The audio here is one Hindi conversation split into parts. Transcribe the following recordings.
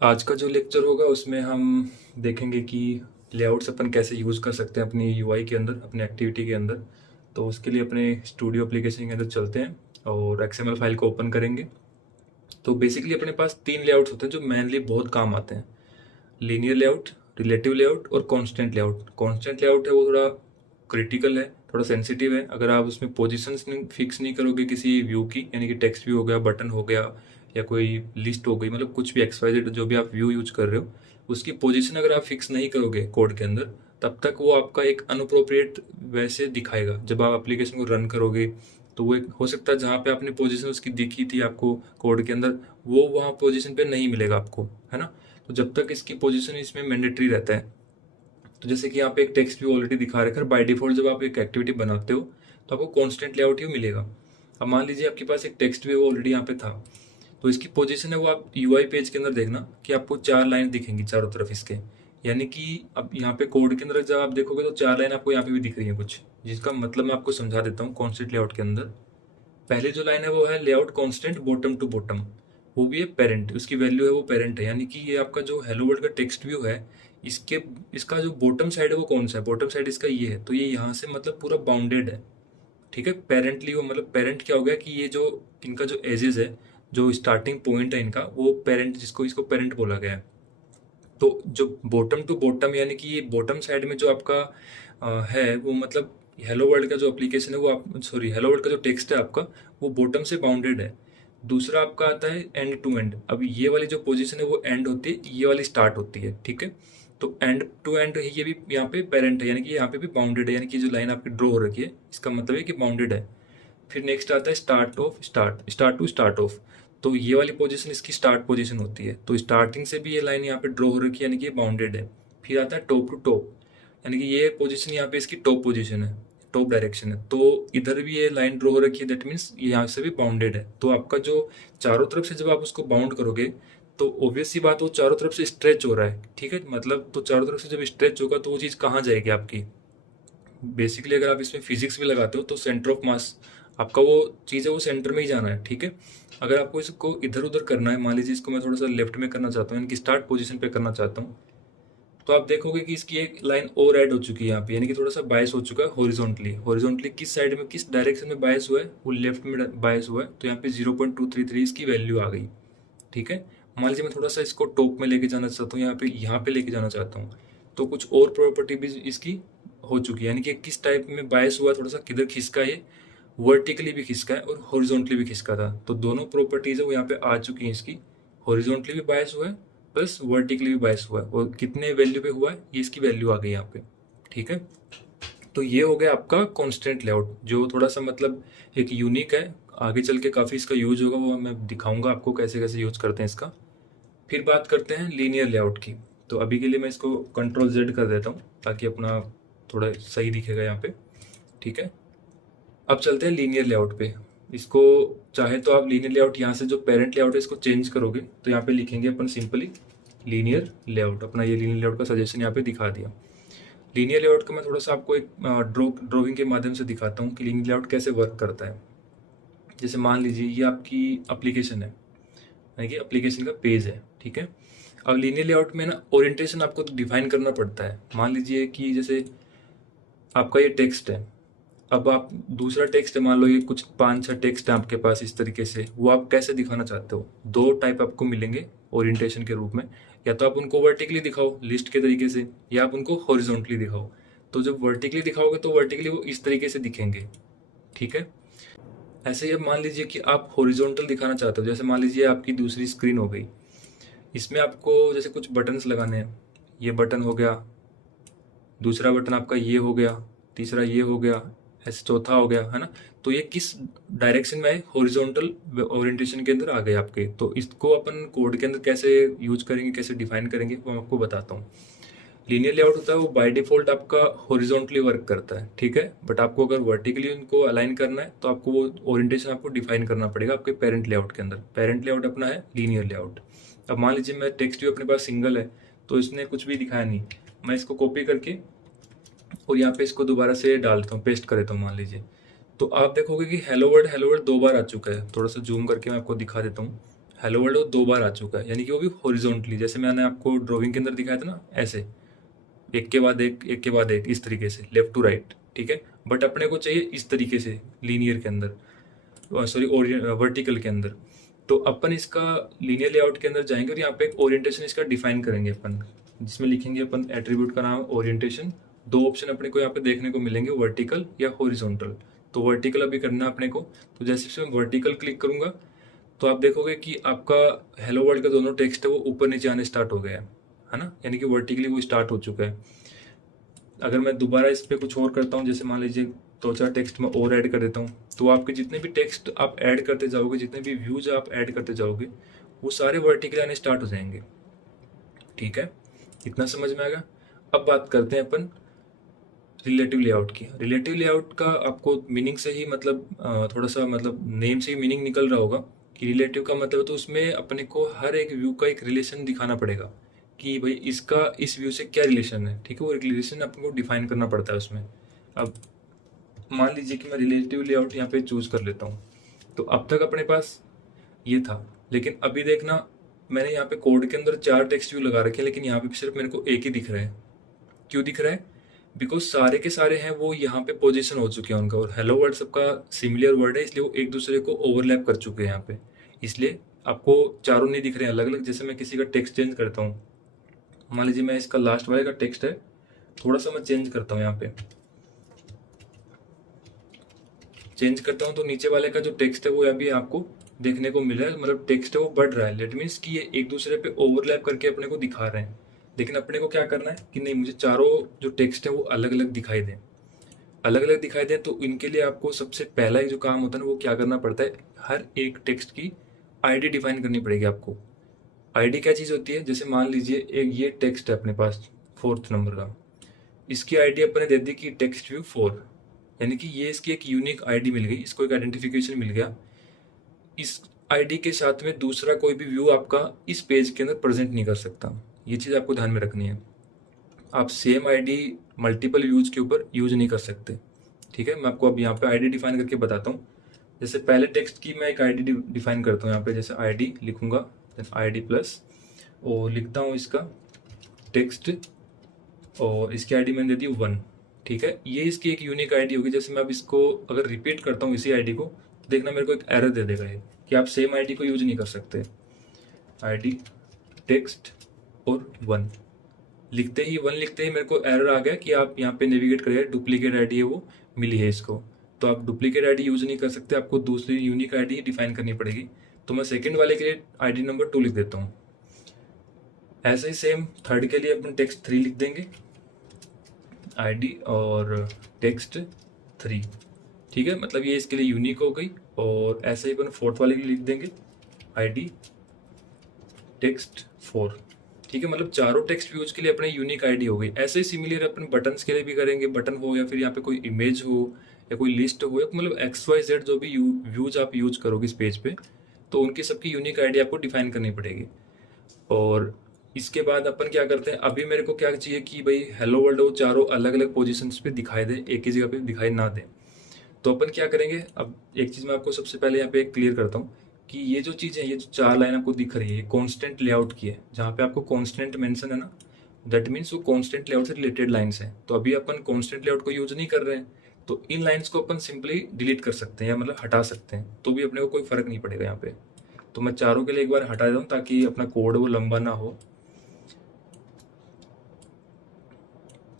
आज का जो लेक्चर होगा उसमें हम देखेंगे कि लेआउट्स अपन कैसे यूज़ कर सकते हैं अपनी यूआई के अंदर, अपने एक्टिविटी के अंदर। तो उसके लिए अपने स्टूडियो एप्लीकेशन के अंदर चलते हैं और एक्सएमएल फाइल को ओपन करेंगे। तो बेसिकली अपने पास 3 लेआउट्स होते हैं जो मेनली बहुत काम आते हैं। लीनियर लेआउट, रिलेटिव लेआउट और कांस्टेंट लेआउट। कांस्टेंट लेआउट है वो थोड़ा क्रिटिकल है, थोड़ा सेंसिटिव है। अगर आप उसमें पोजीशंस फिक्स नहीं करोगे किसी व्यू की, यानी कि टेक्स्ट व्यू हो गया, बटन हो गया या कोई लिस्ट हो गई, मतलब कुछ भी XYZ जो भी आप व्यू यूज कर रहे हो, उसकी पोजीशन अगर आप फिक्स नहीं करोगे कोड के अंदर, तब तक वो आपका एक अनअप्रोप्रिएट वैसे दिखाएगा। जब आप एप्लीकेशन को रन करोगे तो वो हो सकता है जहाँ पे आपने पोजीशन उसकी दिखी थी आपको कोड के अंदर, वो वहाँ पोजीशन पे नहीं मिलेगा आपको, है ना। तो जब तक इसकी पोजीशन इसमें मैंडेटरी रहता है। तो जैसे कि यहाँ पे एक टेक्स्ट व्यू ऑलरेडी दिखा रखा है, बाय डिफॉल्ट जब आप एक एक्टिविटी बनाते हो तो आपको कांस्टेंट लेआउट ही मिलेगा। अब मान लीजिए आपके पास एक टेक्स्ट व्यू ऑलरेडी यहाँ पे था, तो इसकी पोजीशन है वो आप यूआई पेज के अंदर देखना कि आपको 4 लाइन दिखेंगी चारों तरफ इसके। यानी कि अब यहाँ पे कोड के अंदर जब आप देखोगे तो 4 लाइन आपको यहाँ पे भी दिख रही है कुछ, जिसका मतलब मैं आपको समझा देता हूँ कांस्टेंट लेआउट के अंदर। पहले जो लाइन है वो है layout constant bottom to bottom, वो भी है पेरेंट, उसकी वैल्यू है वो पेरेंट है। यानी कि ये आपका जो हेलो वर्ल्ड का टेक्स्ट व्यू है, इसके इसका जो बॉटम साइड है वो कौन सा है, बॉटम साइड इसका ये है, तो ये यहाँ से मतलब पूरा बाउंडेड है। ठीक है, पेरेंटली वो मतलब पेरेंट क्या हो गया कि ये जो इनका जो एजेस है, जो स्टार्टिंग पॉइंट है इनका, वो पेरेंट, जिसको इसको पेरेंट बोला गया है। तो जो बॉटम टू बॉटम, यानी कि ये बॉटम साइड में जो आपका है वो मतलब हेलो वर्ल्ड का जो एप्लीकेशन है वो आप सॉरी हेलो वर्ल्ड का जो टेक्स्ट है आपका, वो बॉटम से बाउंडेड है। दूसरा आपका आता है एंड टू एंड। अब ये वाली जो पोजीशन है वो एंड होती है, ये वाली स्टार्ट होती है। ठीक है, तो एंड टू एंड ये भी यहाँ पे पेरेंट है, यानी कि यहाँ पे भी बाउंडेड है, यानी कि जो लाइन आपकी ड्रॉ हो रखी है इसका मतलब है कि बाउंडेड है। फिर नेक्स्ट आता है start of start, start to start of. तो ये वाली पोजीशन इसकी स्टार्ट पोजीशन होती है, तो स्टार्टिंग से भी ये लाइन यहाँ पे ड्रॉ हो रखी है, यानी कि ये बाउंडेड है। फिर आता है टॉप टू टॉप, यानी कि ये पोजीशन यहाँ पे इसकी टॉप पोजीशन है, टॉप डायरेक्शन है। तो इधर भी ये लाइन ड्रॉ हो रखी है, दैट मीन्स ये यहाँ से भी बाउंडेड है। तो आपका जो चारों तरफ से जब आप उसको बाउंड करोगे तो ऑब्वियस सी बात, वो चारों तरफ से स्ट्रेच हो रहा है। ठीक है, मतलब तो चारों तरफ से जब स्ट्रेच होगा तो वो चीज़ कहाँ जाएगी आपकी। बेसिकली अगर आप इसमें फिजिक्स भी लगाते हो तो सेंटर ऑफ मास, आपका वो चीज़ है वो सेंटर में ही जाना है। ठीक है, अगर आपको इसको इधर उधर करना है, मान लीजिए इसको मैं थोड़ा सा लेफ्ट में करना चाहता हूँ, यानी कि स्टार्ट पोजीशन पे करना चाहता हूँ, तो आप देखोगे कि इसकी एक लाइन और ऐड हो चुकी है यहाँ पे, यानी कि थोड़ा सा बायस हो चुका है हॉरिजॉन्टली। हॉरिजॉन्टली किस साइड में, किस डायरेक्शन में बायस हुआ है, वो लेफ्ट में बायस हुआ है। तो यहाँ पे 0.233 इसकी वैल्यू आ गई। ठीक है, मान लीजिए मैं थोड़ा सा इसको टॉप में लेके जाना चाहता हूँ, यहाँ पे लेके जाना चाहता हूँ, तो कुछ और प्रॉपर्टी भी इसकी हो चुकी है, यानी कि किस टाइप में बायस हुआ, थोड़ा सा किधर खिसका है, वर्टिकली भी खिसका है और हॉरिजॉन्टली भी खिसका था। तो दोनों प्रॉपर्टीज है वो यहाँ पे आ चुकी हैं इसकी। हॉरिजॉन्टली भी बायस हुआ है प्लस वर्टिकली भी बायस हुआ है, और कितने वैल्यू पे हुआ है ये इसकी वैल्यू आ गई यहाँ पे। ठीक है, तो ये हो गया आपका कांस्टेंट लेआउट, जो थोड़ा सा मतलब एक यूनिक है। आगे चल के काफ़ी इसका यूज होगा, वो मैं दिखाऊंगा आपको कैसे कैसे यूज करते हैं इसका। फिर बात करते हैं लीनियर लेआउट की। तो अभी के लिए मैं इसको Ctrl Z कर देता हूँ ताकि अपना थोड़ा सही दिखेगा यहाँ पे। ठीक है, अब चलते हैं लीनियर लेआउट पे। इसको चाहे तो आप लीनियर लेआउट यहाँ से जो पेरेंट लेआउट है इसको चेंज करोगे, तो यहाँ पे लिखेंगे अपन सिंपली लीनियर लेआउट। अपना ये लीनियर लेआउट का सजेशन यहाँ पे दिखा दिया। लीनियर लेआउट का मैं थोड़ा सा आपको एक ड्राइंग के माध्यम से दिखाता हूँ कि लीनियर लेआउट कैसे वर्क करता है। जैसे मान लीजिए ये आपकी एप्लीकेशन है, यानी कि एप्लीकेशन का पेज है। ठीक है, अब लीनियर लेआउट में ना ओरिएंटेशन आपको तो डिफाइन करना पड़ता है। मान लीजिए कि जैसे आपका ये टेक्स्ट है, अब आप दूसरा टेक्स्ट है, मान लो ये कुछ 5-6 टेक्स्ट है आपके पास इस तरीके से, वो आप कैसे दिखाना चाहते हो। दो टाइप आपको मिलेंगे ओरिएंटेशन के रूप में, या तो आप उनको वर्टिकली दिखाओ लिस्ट के तरीके से, या आप उनको हॉरिजॉन्टली दिखाओ। तो जब वर्टिकली दिखाओगे तो वर्टिकली वो इस तरीके से दिखेंगे। ठीक है, ऐसे ही अब मान लीजिए कि आप हॉरिजॉन्टल दिखाना चाहते हो, जैसे मान लीजिए आपकी दूसरी स्क्रीन हो गई, इसमें आपको जैसे कुछ बटन्स लगाने हैं, ये बटन हो गया, दूसरा बटन आपका ये हो गया, तीसरा ये हो गया, ऐसे चौथा हो गया, है ना। तो ये किस डायरेक्शन में आए, हॉरिजॉन्टल ओरिएंटेशन के अंदर आ गए आपके। तो इसको अपन कोड के अंदर कैसे यूज करेंगे, कैसे डिफाइन करेंगे, वो मैं आपको बताता हूँ। लीनियर लेआउट होता है वो बाय डिफॉल्ट आपका हॉरिजॉन्टली वर्क करता है। ठीक है, बट आपको अगर वर्टिकली उनको अलाइन करना है तो आपको वो ओरिएंटेशन आपको डिफाइन करना पड़ेगा आपके पेरेंट लेआउट के अंदर। पेरेंट लेआउट अपना है लीनियर लेआउट। अब मान लीजिए मैं टेक्स्ट व्यू अपने पास सिंगल है, तो इसने कुछ भी दिखाया नहीं, मैं इसको कॉपी करके और यहाँ पे इसको दोबारा से डाल देता हूँ, पेस्ट कर देता हूँ मान लीजिए। तो आप देखोगे कि हेलो वर्ल्ड दो बार आ चुका है। थोड़ा सा जूम करके मैं आपको दिखा देता हूँ। हेलो वर्ल्ड वो 2 बार आ चुका है, यानी कि वो भी हॉरिजॉन्टली, जैसे मैंने आपको ड्राइंग के अंदर दिखाया था ना, ऐसे एक के बाद एक के बाद एक, इस तरीके से लेफ्ट टू राइट, ठीक है। बट अपने को चाहिए इस तरीके से लीनियर के अंदर, सॉरी वर्टिकल के अंदर। तो अपन इसका लीनियर लेआउट के अंदर जाएंगे और यहाँ पे एक ओरिएंटेशन इसका डिफाइन करेंगे अपन, जिसमें लिखेंगे अपन एट्रीब्यूट का नाम ओरिएंटेशन। 2 ऑप्शन अपने को यहाँ पे देखने को मिलेंगे, वर्टिकल या हॉरिजॉन्टल। तो वर्टिकल अभी करना है अपने को। तो जैसे मैं वर्टिकल क्लिक करूंगा तो आप देखोगे कि आपका हेलो वर्ल्ड का दोनों टेक्स्ट है वो ऊपर नीचे आने स्टार्ट हो गया है ना, यानी कि वर्टिकली वो स्टार्ट हो चुका है। अगर मैं दोबारा इस पर कुछ और करता हूँ, जैसे मान लीजिए 2-4 टेक्स्ट में और ऐड कर देता हूँ, तो आपके जितने भी टेक्स्ट आप ऐड करते जाओगे, जितने भी व्यूज आप ऐड करते जाओगे, वो सारे वर्टिकल आने स्टार्ट हो जाएंगे। ठीक है, इतना समझ में आएगा। अब बात करते हैं अपन रिलेटिव लेआउट की। रिलेटिव लेआउट का आपको मीनिंग से ही मतलब थोड़ा सा मतलब नेम से ही मीनिंग निकल रहा होगा कि रिलेटिव का मतलब, तो उसमें अपने को हर एक व्यू का एक रिलेशन दिखाना पड़ेगा कि भाई इसका इस व्यू से क्या रिलेशन है। ठीक है, वो एक रिलेशन अपन को डिफाइन करना पड़ता है उसमें। अब मान लीजिए कि मैं रिलेटिव लेआउट यहाँ पे चूज कर लेता हूँ, तो अब तक अपने पास ये था, लेकिन अभी देखना मैंने यहाँ पे कोड के अंदर 4 टेक्स्ट व्यू लगा रखे हैं, लेकिन यहाँ पे सिर्फ मेरे को एक ही दिख रहा है। क्यों दिख रहा है? बिकॉज सारे के सारे हैं वो यहाँ पे पोजीशन हो चुके हैं उनका, और हेलो वर्ड सबका सिमिलर वर्ड है, इसलिए वो एक दूसरे को ओवरलैप कर चुके हैं यहाँ पे। इसलिए आपको चारों नहीं दिख रहे हैं अलग अलग। जैसे मैं किसी का टेक्स्ट चेंज करता हूँ, मान लीजिए मैं इसका लास्ट वाले का टेक्स्ट है, थोड़ा सा मैं चेंज करता हूँ, यहाँ पे चेंज करता हूँ तो नीचे वाले का जो टेक्स्ट है वो अभी आपको देखने को मिल रहा है, मतलब टेक्स्ट है वो बढ़ रहा है। लेट मीन्स कि ये एक दूसरे पे ओवरलैप करके अपने को दिखा रहे हैं। लेकिन अपने को क्या करना है कि नहीं, मुझे चारों जो टेक्स्ट है वो अलग अलग दिखाई दें। अलग अलग दिखाई दें तो इनके लिए आपको सबसे पहला ही जो काम होता है ना, वो क्या करना पड़ता है, हर एक टेक्स्ट की आईडी डिफाइन करनी पड़ेगी आपको। आईडी क्या चीज़ होती है? जैसे मान लीजिए एक ये टेक्स्ट है अपने पास 4th नंबर का, इसकी आईडी अपने दे दी कि टेक्स्ट व्यू 4, यानी कि ये इसकी एक यूनिक आईडी मिल गई, इसको एक आइडेंटिफिकेशन मिल गया। इस आईडी के साथ में दूसरा कोई भी व्यू आपका इस पेज के अंदर प्रेजेंट नहीं कर सकता। ये चीज़ आपको ध्यान में रखनी है। आप सेम आईडी मल्टीपल व्यूज के ऊपर यूज नहीं कर सकते। ठीक है, मैं आपको अब यहाँ पे आईडी डिफाइन करके बताता हूँ। जैसे पहले टेक्स्ट की मैं एक आईडी डिफाइन करता हूँ यहाँ पे, जैसे आईडी लिखूंगा, आईडी प्लस, और लिखता हूँ इसका टेक्स्ट, और इसकी आईडी मैंने दे दी 1। ठीक है, ये इसकी एक यूनिक आईडी होगी। जैसे मैं अब इसको अगर रिपीट करता हूँ इसी आईडी को, देखना मेरे को एक एरर दे देगा ये कि आप सेम आईडी को यूज नहीं कर सकते। आईडी टेक्स्ट और 1 लिखते ही 1 लिखते ही मेरे को एरर आ गया कि आप यहाँ पे नेविगेट करिए, डुप्लीकेट आईडी है वो मिली है इसको। तो आप डुप्लीकेट आईडी यूज नहीं कर सकते, आपको दूसरी यूनिक आईडी डिफाइन करनी पड़ेगी। तो मैं सेकंड वाले के लिए आईडी नंबर 2 लिख देता हूँ। ऐसे ही सेम थर्ड के लिए अपन टेक्स्ट 3 लिख देंगे, आईडी और टेक्स्ट 3। ठीक है, मतलब ये इसके लिए यूनिक हो गई। और ऐसे ही अपन फोर्थ वाले के लिए लिख देंगे, आईडी टेक्स्ट 4। ठीक है, मतलब चारों टेक्स्ट व्यूज के लिए अपने यूनिक आईडी हो गई। ऐसे ही सिमिलर अपन बटन्स के लिए भी करेंगे, बटन हो या फिर यहाँ पे कोई इमेज हो या कोई लिस्ट हो, या मतलब XYZ जो भी व्यूज आप यूज करोगे इस पेज पे, तो उनकी सबकी यूनिक आईडी आपको डिफाइन करनी पड़ेगी। और इसके बाद अपन क्या करते हैं, अभी मेरे को क्या चाहिए कि भाई हेलो वर्ल्ड वो चारों अलग अलग पोजीशंस पे दिखाई दे, एक ही जगह पे दिखाई ना दे। तो अपन क्या करेंगे, अब एक चीज़ मैं आपको सबसे पहले यहाँ पे क्लियर करता हूँ कि ये जो चीज़ है, ये जो 4 लाइन आपको दिख रही है, ये कॉन्स्टेंट लेआउट की है। जहाँ पे आपको कॉन्स्टेंट मेंशन है ना, दैट मीन्स वो कॉन्स्टेंट लेआउट से रिलेटेड लाइन्स हैं। तो अभी अपन कॉन्स्टेंट लेआउट को यूज नहीं कर रहे हैं, तो इन लाइन्स को अपन सिंपली डिलीट कर सकते हैं या मतलब हटा सकते हैं, तो भी अपने को कोई फर्क नहीं पड़ेगा यहाँ पे। तो मैं चारों के लिए एक बार हटा देता हूँ ताकि अपना कोड वो लंबा ना हो।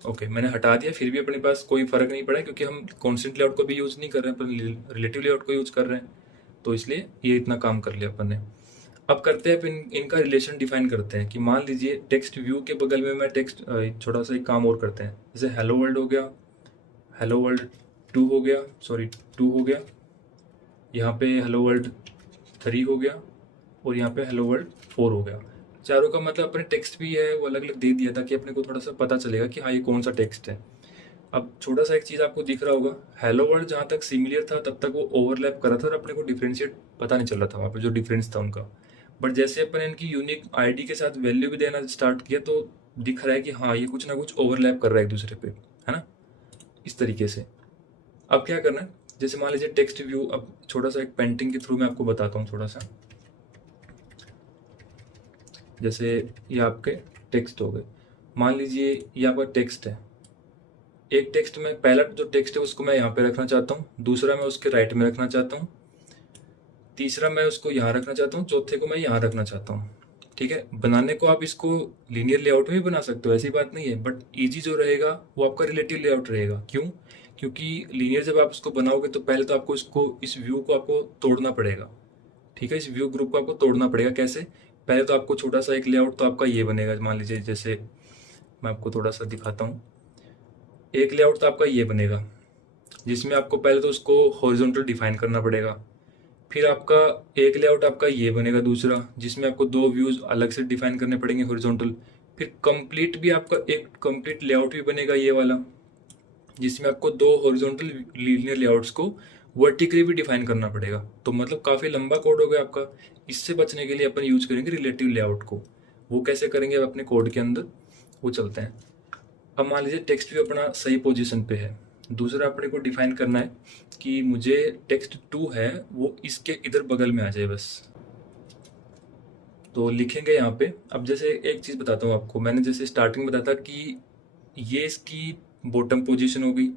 ओके, मैंने हटा दिया, फिर भी अपने पास कोई फर्क नहीं पड़ा क्योंकि हम कॉन्स्टेंट लेआउट को भी यूज नहीं कर रहे हैं, अपन रिलेटिव लेआउट को यूज कर रहे हैं। तो इसलिए ये इतना काम कर लिया अपन ने। अब करते हैं अपन इनका रिलेशन डिफाइन करते हैं कि मान लीजिए टेक्स्ट व्यू के बगल में मैं टेक्स्ट छोटा सा एक काम और करते हैं, जैसे हेलो वर्ल्ड हो गया, हेलो वर्ल्ड 2 हो गया, सॉरी 2 हो गया, यहाँ पे हेलो वर्ल्ड 3 हो गया, और यहाँ पे हेलो वर्ल्ड 4 हो गया। चारों का मतलब अपने टेक्स्ट भी है वो अलग अलग दे दिया ताकि अपने को थोड़ा सा पता चलेगा कि हाँ ये कौन सा टेक्स्ट है। अब छोटा सा एक चीज़ आपको दिख रहा होगा, हेलो वर्ल्ड जहाँ तक सिमिलर था तब तक वो ओवरलैप कर रहा था और अपने को डिफ्रेंशिएट पता नहीं चल रहा था वहाँ पे जो डिफरेंस था उनका। बट जैसे अपन इनकी यूनिक आईडी के साथ वैल्यू भी देना स्टार्ट किया तो दिख रहा है कि हाँ ये कुछ ना कुछ ओवरलैप कर रहा है एक दूसरे पे, है ना, इस तरीके से। अब क्या करना है, जैसे मान लीजिए टेक्स्ट व्यू, अब छोटा सा एक पेंटिंग के थ्रू मैं आपको बताता हूँ थोड़ा सा। जैसे ये आपके टेक्स्ट हो गए। मान लीजिए ये आपका टेक्स्ट है, एक टेक्स्ट में पहला जो टेक्स्ट है उसको मैं यहाँ पे रखना चाहता हूँ, दूसरा मैं उसके राइट में रखना चाहता हूँ, तीसरा मैं उसको यहाँ रखना चाहता हूँ, चौथे को मैं यहाँ रखना चाहता हूँ। ठीक है, बनाने को आप इसको लीनियर लेआउट में भी बना सकते हो, ऐसी बात नहीं है, बट इजी जो रहेगा वो आपका रिलेटिव लेआउट रहेगा। क्यों? क्योंकि लीनियर जब आप इसको बनाओगे तो पहले तो आपको इसको, इस व्यू को आपको तोड़ना पड़ेगा। ठीक है, इस व्यू ग्रुप को आपको तोड़ना पड़ेगा। कैसे? पहले तो आपको छोटा सा एक लेआउट तो आपका ये बनेगा, मान लीजिए जैसे मैं आपको थोड़ा सा दिखाता हूँ। एक लेआउट तो आपका ये बनेगा जिसमें आपको पहले तो उसको हॉरिजॉन्टल डिफाइन करना पड़ेगा। फिर आपका एक लेआउट आपका ये बनेगा दूसरा, जिसमें आपको दो व्यूज अलग से डिफाइन करने पड़ेंगे हॉरिजॉन्टल। फिर कंप्लीट भी आपका एक कंप्लीट लेआउट भी बनेगा ये वाला, जिसमें आपको दो हॉरिजॉन्टल लीनियर लेआउट्स को वर्टिकली भी डिफाइन करना पड़ेगा। तो मतलब काफ़ी लंबा कोड हो गया आपका। इससे बचने के लिए अपन यूज करेंगे रिलेटिव लेआउट को। वो कैसे करेंगे अपने कोड के अंदर, वो चलते हैं। अब मान लीजिए टेक्स्ट भी अपना सही पोजीशन पे है। दूसरा अपने को डिफाइन करना है कि मुझे टेक्स्ट 2 है वो इसके इधर बगल में आ जाए बस। तो लिखेंगे यहाँ पे। अब जैसे एक चीज़ बताता हूँ आपको, मैंने जैसे स्टार्टिंग में बताया था कि ये इसकी बॉटम पोजीशन हो गई,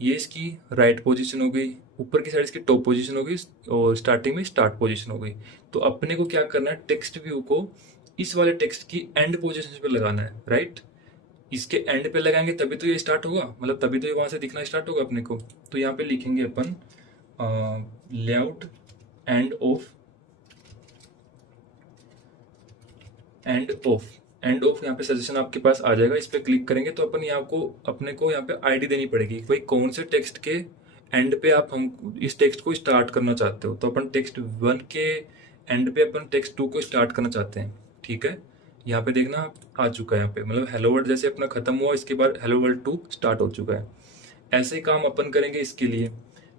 ये इसकी राइट पोजीशन हो गई, ऊपर की साइड इसकी टॉप पोजीशन हो गई, और स्टार्टिंग में स्टार्ट पोजीशन हो गई। तो अपने को क्या करना है, टेक्स्ट व्यू को इस वाले टेक्स्ट की एंड पोजीशन पे लगाना है, राइट। इसके एंड पे लगाएंगे तभी तो ये स्टार्ट होगा, मतलब तभी तो ये वहां से दिखना स्टार्ट होगा अपने को। तो यहाँ पे लिखेंगे अपन layout and off, and off, and off. यहाँ पे सजेशन आपके पास आ जाएगा, इस पे क्लिक करेंगे तो अपन यहाँ को अपने को यहाँ पे आईडी देनी पड़ेगी भाई कौन से टेक्स्ट के एंड पे आप हम इस टेक्स्ट को स्टार्ट करना चाहते हो। तो अपन टेक्स्ट 1 के एंड पे अपन टेक्स्ट 2 को स्टार्ट करना चाहते हैं। ठीक है, यहाँ पे देखना आ चुका है, यहाँ पे मतलब हेलो वर्ल्ड जैसे अपना खत्म हुआ, इसके बाद हेलो वर्ल्ड 2 स्टार्ट हो चुका है। ऐसे ही काम अपन करेंगे इसके लिए।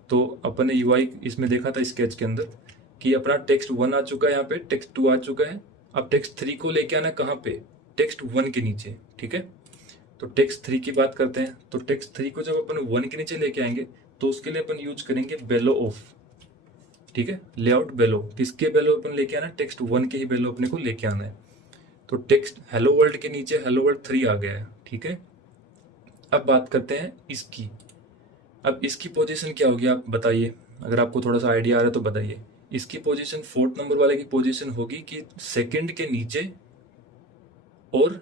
तो अपन ने यूआई इसमें देखा था स्केच के अंदर कि अपना टेक्स्ट 1 आ चुका है, यहाँ पे टेक्स्ट 2 आ चुका है। अब टेक्स्ट 3 को लेके आना कहाँ पे, टेक्स्ट 1 के नीचे। ठीक है, तो टेक्स्ट 3 की बात करते हैं। तो टेक्स्ट 3 को जब अपन 1 के नीचे लेके आएंगे तो उसके लिए अपन यूज करेंगे बेलो ऑफ। ठीक है, लेआउट बेलो। किसके बेलो अपन लेके आना है, टेक्स्ट 1 के ही बेलो अपने को लेके आना है। तो टेक्स्ट हेलो वर्ल्ड के नीचे हेलो वर्ल्ड 3 आ गया है। ठीक है, अब बात करते हैं इसकी। अब इसकी पोजीशन क्या होगी आप बताइए, अगर आपको थोड़ा सा आइडिया आ रहा है तो बताइए। इसकी पोजीशन 4th नंबर वाले की पोजीशन होगी कि सेकंड के नीचे और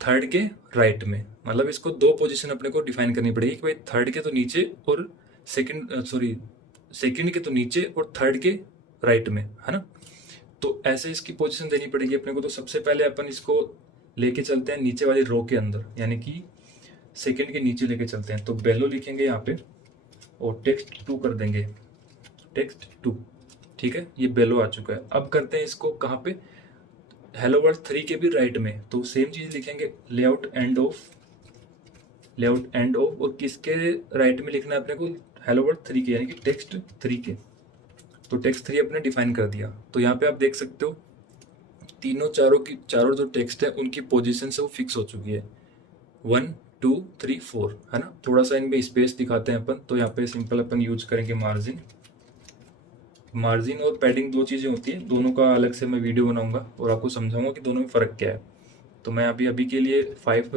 थर्ड के राइट में। मतलब इसको दो पोजीशन अपने को डिफाइन करनी पड़ेगी कि भाई थर्ड के तो नीचे और सेकंड के तो नीचे और थर्ड के राइट में, है ना। तो ऐसे इसकी पोजीशन देनी पड़ेगी अपने को। तो सबसे पहले अपन इसको लेके चलते हैं नीचे वाली रो के अंदर, यानी कि सेकंड के नीचे लेके चलते हैं। तो बेलो लिखेंगे यहाँ पे और टेक्स्ट 2 कर देंगे, टेक्स्ट 2। ठीक है, ये बेलो आ चुका है। अब करते हैं इसको कहाँ पे, हेलो वर्ल्ड 3 के भी राइट में। तो सेम चीज लिखेंगे layout and of, layout and of, और किसके राइट में लिखना है अपने को, हेलो वर्ल्ड 3 के, यानी कि टेक्स्ट 3 के। तो टेक्स्ट 3 अपने डिफाइन कर दिया। तो यहाँ पे आप देख सकते हो तीनों चारों जो टेक्स्ट है उनकी पोजीशन से वो फिक्स हो चुकी है, 1 2 3 4, है ना। थोड़ा सा इनमें स्पेस दिखाते हैं अपन। तो यहाँ पे सिंपल अपन यूज करेंगे मार्जिन। मार्जिन और पैडिंग दो चीज़ें होती है, दोनों का अलग से मैं वीडियो बनाऊंगा और आपको समझाऊंगा कि दोनों में फ़र्क क्या है। तो मैं अभी के लिए 5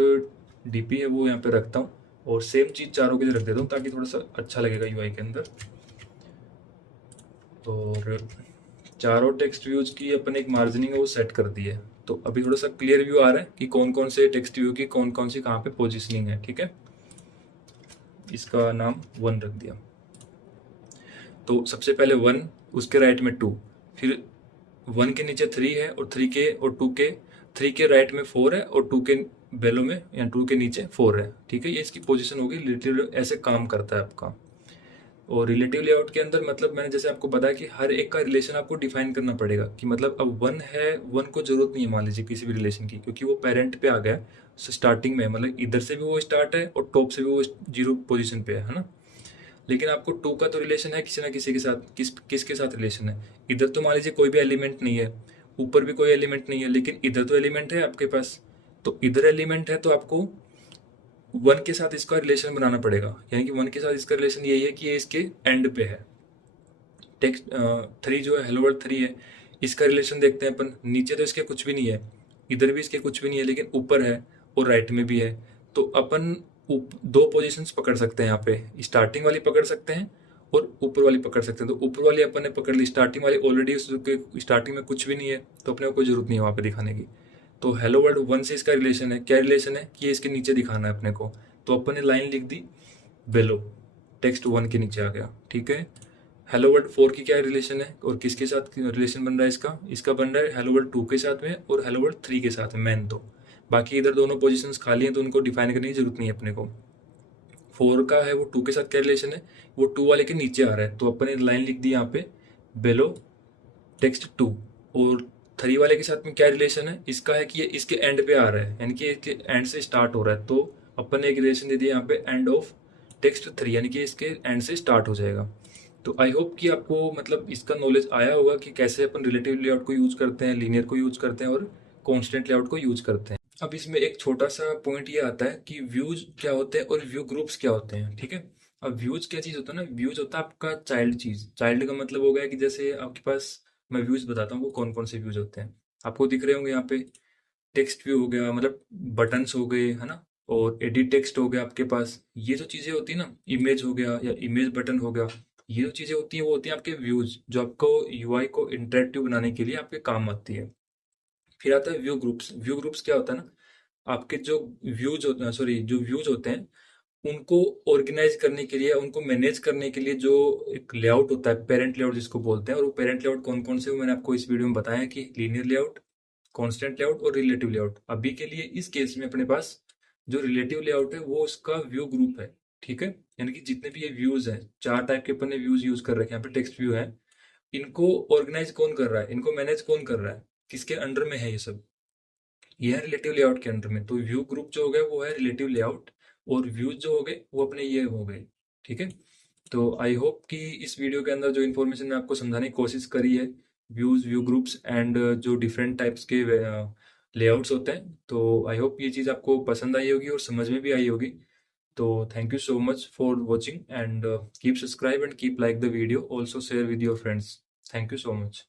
DP है वो यहाँ पे रखता हूँ, और सेम चीज़ चारों के लिए रख देता हूँ ताकि थोड़ा सा अच्छा लगेगा यूआई के अंदर। और चारों टेक्स्ट व्यूज की अपन एक मार्जिनिंग है वो सेट कर दी है। तो अभी थोड़ा सा क्लियर व्यू आ रहा है कि कौन कौन से टेक्स्ट व्यू की कौन कौन सी कहाँ पे पोजिशनिंग है। ठीक है, इसका नाम 1 रख दिया। तो सबसे पहले 1, उसके राइट में 2, फिर 1 के नीचे 3 है और 3 के और 2 के, 3 के राइट में 4 है और 2 के बेलो में या 2 के नीचे 4 है। ठीक है, ये इसकी पोजीशन होगी। रिलेटिव ऐसे काम करता है आपका। और रिलेटिव लेआउट के अंदर मतलब मैंने जैसे आपको बताया कि हर एक का रिलेशन आपको डिफाइन करना पड़ेगा कि मतलब अब 1 है, 1 को जरूरत नहीं है मान लीजिए किसी भी रिलेशन की, क्योंकि वो पेरेंट पे आ गया स्टार्टिंग में, मतलब इधर से भी वो स्टार्ट है और टॉप से भी वो 0 पोजीशन पे है ना। लेकिन आपको 2 का तो रिलेशन है किसी ना किसी के साथ। किसके साथ रिलेशन है, इधर तो मान लीजिए कोई भी एलिमेंट नहीं है, ऊपर भी कोई एलिमेंट नहीं है, लेकिन इधर तो एलिमेंट है आपके पास। तो इधर एलिमेंट है तो आपको 1 के साथ इसका रिलेशन बनाना पड़ेगा, यानी कि 1 के साथ इसका रिलेशन यही है कि ये इसके एंड पे है। टेक्स्ट 3 जो है हेलो वर्ल्ड 3 है, इसका रिलेशन देखते हैं अपन। नीचे तो इसके कुछ भी नहीं है, इधर भी इसके कुछ भी नहीं है लेकिन ऊपर है और राइट में भी है। तो अपन दो पोजीशंस पकड़ सकते हैं यहाँ पे, स्टार्टिंग वाली पकड़ सकते हैं और ऊपर वाली पकड़ सकते हैं। तो ऊपर वाली अपन ने पकड़ ली, स्टार्टिंग वाली ऑलरेडी उसके स्टार्टिंग में कुछ भी नहीं है तो अपने को कोई जरूरत नहीं है वहाँ पे दिखाने की। तो हेलो वर्ल्ड 1 से इसका रिलेशन है, क्या रिलेशन है कि ये इसके नीचे दिखाना है अपने को। तो अपन ने लाइन लिख दी बेलो, टेक्स्ट 1 के नीचे आ गया, ठीक है। हेलो वर्ल्ड 4 की क्या रिलेशन है और किसके साथ रिलेशन बन रहा है इसका बन रहा है हेलो वर्ल्ड 2 के साथ में और हेलो वर्ल्ड 3 के साथ में मैन। तो बाकी इधर दोनों पोजीशंस खाली हैं तो उनको डिफाइन करने की जरूरत नहीं है अपने को। 4 का है वो 2 के साथ क्या रिलेशन है, वो 2 वाले के नीचे आ रहा है तो अपन ने लाइन लिख दी यहाँ पे बेलो टेक्स्ट 2। और 3 वाले के साथ में क्या रिलेशन है, इसका है कि ये इसके एंड पे आ रहा है, यानी कि इसके एंड से स्टार्ट हो रहा है। तो अपन ने एक रिलेशन दे दिया यहाँ पे एंड ऑफ टेक्स्ट 3, यानी कि इसके एंड से स्टार्ट हो जाएगा। तो आई होप कि आपको मतलब इसका नॉलेज आया होगा कि कैसे अपन रिलेटिव लेआउट को यूज करते हैं, लीनियर को यूज करते हैं और कॉन्स्टेंट लेआउट को यूज करते हैं। अब इसमें एक छोटा सा पॉइंट ये आता है कि व्यूज क्या होते हैं और व्यू ग्रुप्स क्या होते हैं, ठीक है। अब व्यूज क्या चीज होता है ना, व्यूज होता है आपका चाइल्ड चीज। चाइल्ड का मतलब हो गया कि जैसे आपके पास, मैं व्यूज बताता हूँ वो कौन कौन से व्यूज होते हैं। आपको दिख रहे होंगे यहाँ पे, टेक्स्ट व्यू हो गया, मतलब बटन्स हो गए, है ना, और एडिट टेक्स्ट हो गया आपके पास। ये जो चीजें होती है ना, इमेज हो गया या इमेज बटन हो गया, ये जो चीजें होती हैं वो होती हैं आपके व्यूज, जो आपको यूआई को इंटरेक्टिव बनाने के लिए आपके काम आती है। फिर आता है व्यू ग्रुप्स। व्यू ग्रुप्स क्या होता है ना, आपके जो जो व्यूज होते हैं उनको ऑर्गेनाइज करने के लिए, उनको मैनेज करने के लिए जो एक लेआउट होता है, पेरेंट लेआउट जिसको बोलते हैं। और वो पेरेंट लेआउट कौन कौन से, वो मैंने आपको इस वीडियो में बताया कि लीनियर लेआउट, कांस्टेंट लेआउट और रिलेटिव लेआउट। अभी के लिए इस केस में अपने पास जो रिलेटिव लेआउट है वो उसका व्यू ग्रुप है, ठीक है। यानी कि जितने भी ये व्यूज हैं, 4 टाइप के अपन ने व्यूज यूज कर रखे हैं। यहाँ पे टेक्स्ट व्यू है, इनको ऑर्गेनाइज कौन कर रहा है, इनको मैनेज कौन कर रहा है, किसके अंडर में है ये सब, ये है रिलेटिव लेआउट के अंडर में। तो व्यू ग्रुप जो हो गया वो है रिलेटिव लेआउट, और व्यूज जो हो गए वो अपने ये हो गए, ठीक है। तो आई होप कि इस वीडियो के अंदर जो इन्फॉर्मेशन मैं आपको समझाने की कोशिश करी है, व्यूज, व्यू ग्रुप्स एंड जो डिफरेंट टाइप्स के लेआउट्स होते हैं, तो आई होप ये चीज़ आपको पसंद आई होगी और समझ में भी आई होगी। तो thank you so much for watching and keep subscribe and keep like the video, also share with your friends. Thank you so much.